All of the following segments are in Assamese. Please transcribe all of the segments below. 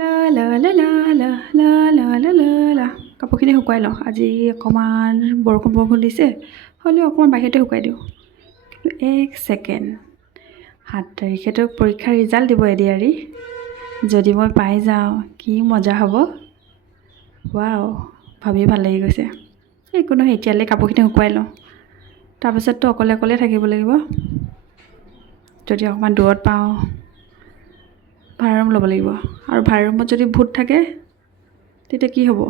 লা লা লা লা লা লা লা লা লা লা কাপোৰখিনি শুকুৱাই লওঁ। আজি অকণমান বৰষুণ দিছে, হ'লেও অকণমান বাহিৰতে শুকুৱাই দিওঁ। কিন্তু 1 ছেকেণ্ড, 7 তাৰিখেতো পৰীক্ষাৰ ৰিজাল্ট দিব এডিআৰই। যদি মই পাই যাওঁ কি মজা হ'ব। ৱাও, ভাবি ভাল লাগি গৈছে। একো নহয়, এতিয়ালৈ কাপোৰখিনি শুকুৱাই লওঁ। তাৰপিছততো অকলে অকলে থাকিব লাগিব। যদি অকণমান দূৰত পাওঁ, ভাড়া ৰুম ল'ব লাগিব। আৰু ভাড়া ৰুমত যদি ভূত থাকে তেতিয়া কি হ'ব?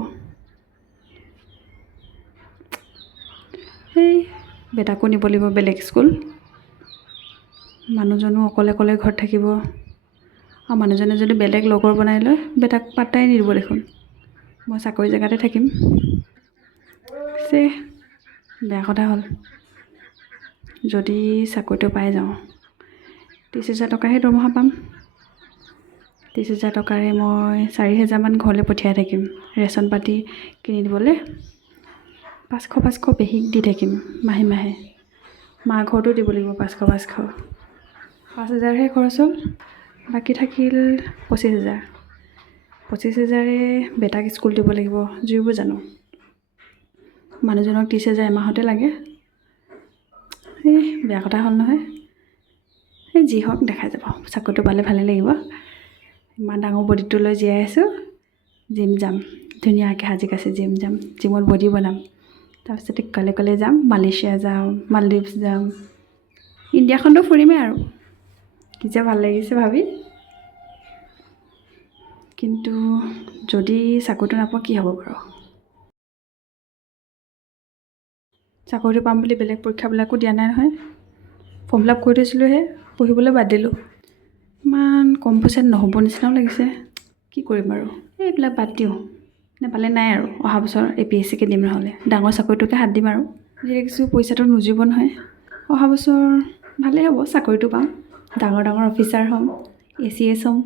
সেই বেটাকো নিব লাগিব বেলেগ স্কুল। মানুহজনো অকলে অকলে ঘৰত থাকিব, আৰু মানুহজনে যদি বেলেগ লগৰ বনাই লয়, বেটাক পাত্তাই নিদিব দেখোন। মই চাকৰি জেগাতে থাকিম। বেয়া কথা হ'ল। যদি চাকৰিটো পাই যাওঁ, 30,000 টকাহে দৰমহা পাম। 30,000 টকাৰে মই 4,000মান ঘৰলৈ পঠিয়াই থাকিম ৰেচন পাতি কিনি দিবলৈ। 500 পেহীক দি থাকিম মাহে মাহে। মা ঘৰতো দিব লাগিব 500। 5,000হে খৰচ হ'ল, বাকী থাকিল 25,000। 25,000ৰে বেটাক স্কুল দিব লাগিব, জুৰিব জানো? মানুহজনক 30,000 এমাহতে লাগে। বেয়া কথা হ'ল নহয়। যি হওক দেখা যাব, চাকৰিটো পালে ভালেই লাগিব। ইমান ডাঙৰ বডিটো লৈ জীয়াই আছোঁ। জিম যাম, ধুনীয়াকৈ সাজি কাচি জিম যাম, জিমত বডি বনাম। তাৰপিছতে ক'লে যাম, মালয়েছিয়া যাম, মালদ্বীপছ যাম, ইণ্ডিয়াখনতো ফুৰিমেই আৰু। কি যে ভাল লাগিছে ভাবি। কিন্তু যদি চাকৰিটো নাপাওঁ কি হ'ব বাৰু? চাকৰিটো পাম বুলি বেলেগ পৰীক্ষাবিলাকো দিয়া নাই নহয়। ফৰ্ম ফিল আপ কৰি থৈছিলোঁহে, পঢ়িবলৈ বাদ দিলোঁ। ইমান কম পইচাত নহ'ব নিচিনাও লাগিছে। কি কৰিম বাৰু? এইবিলাক বাদ দিওঁ, নাপালে নাই আৰু। অহা বছৰ APSCকে দিম, নহ'লে ডাঙৰ চাকৰিটোকে হাত দিম আৰু। যি দেখিছোঁ পইচাটো নুজুৰিব নহয়। অহা বছৰ ভালেই হ'ব, চাকৰিটো পাম, ডাঙৰ অফিচাৰ হ'ম, ACS হ'ম।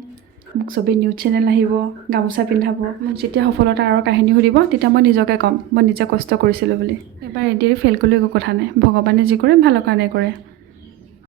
মোক চবেই নিউজ চেনেল আহিব, গামোচা পিন্ধাব। মোক যেতিয়া সফলতা আৰু কাহিনী সুধিব, তেতিয়া মই নিজকে ক'ম মই নিজে কষ্ট কৰিছিলোঁ বুলি। এবাৰ এডিআৰই ফেইল কৰিলেও একো কথা নাই, ভগৱানে যি কৰে ভালৰ কাৰণে কৰে।